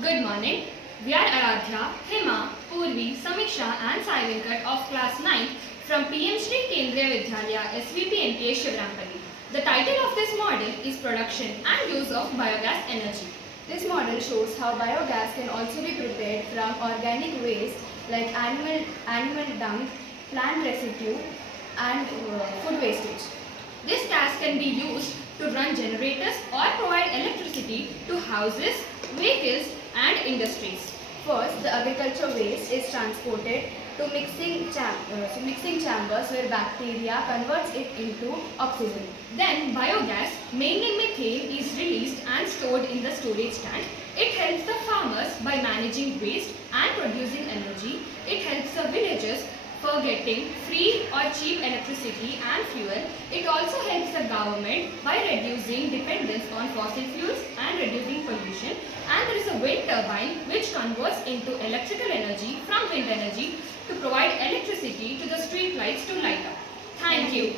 Good morning. We are Aradhya, Hima, Purvi, Samiksha and Saivinkat of class 9 from PM Shri Kendriya Vidyalaya SVP NTA Shivrampalli. The title of this model is Production and Use of Biogas Energy. This model shows how biogas can also be prepared from organic waste like animal dung, plant residue and food wastage. This gas can be used to run generators or provide electricity to houses, vehicles and industries. First, the agriculture waste is transported to mixing chambers where bacteria converts it into oxygen. Then biogas, mainly methane, is released and stored in the storage tank. It helps the farmers by managing waste and producing energy. It helps the villagers for getting free or cheap electricity and fuel. It also helps the government by reducing dependence on fossil fuels and reducing pollution. And there is a wind turbine which converts into electrical energy from wind energy to provide electricity to the street lights to light up. Thank you.